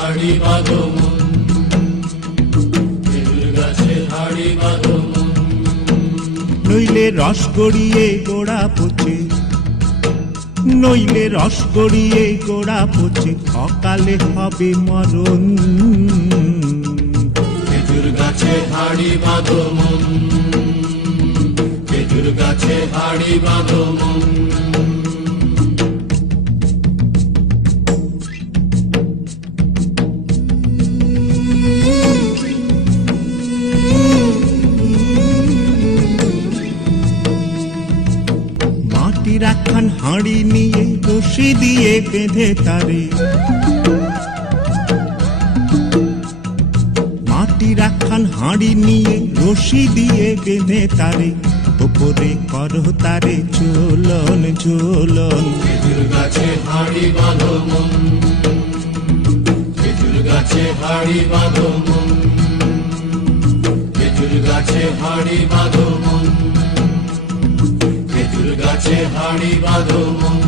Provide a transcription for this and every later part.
হাড়ি বাঁধো মন। খেজুর গাছে হাড়ি বাঁধো মন। নইলে রস গড়িয়ে গোড়া পচে। নইলে রস গড়িয়ে গোড়া পচে। অকালে হবে মরণ। খেজুর গাছে হাড়ি বাঁধো মন। খেজুর গাছে হাড়ি বাঁধো মন। একখান হাঁড়ি নিয়ে রশি দিয়ে বেঁধে তারে। মাটির একখান হাঁড়ি নিয়ে, রশি দিয়ে বেঁধে তারে। ওপরে করো তারে ঝোলন খেজুর গাছে হাড়ি বাঁধো মন। গাছে হাড়ি বাঁধো মন। গাছে হাড়ি বাঁধো মন হাড়ি বাঁধো মন।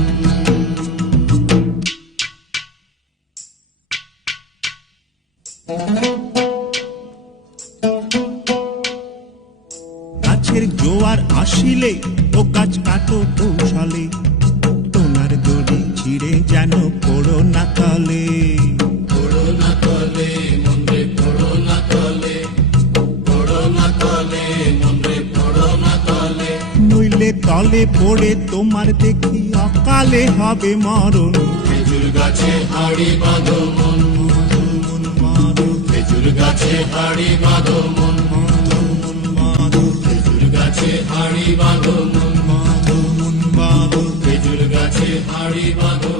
গাছের জোয়ার আসিলে ও গাছ কাটো কৌশলে, তোমার দড়ি ছিঁড়ে যেন পড়ো না তলে তলে পড়ে তোমার দেখি অকালে হবে মরণ। খেজুর গাছে হাড়ি বাঁধো মন। মন মারো, খেজুর গাছে হাড়ি বাঁধো মন। মন মারো, খেজুর গাছে হাড়ি বাঁধো মন। মন মারো। খেজুর গাছে হাড়ি বাঁধো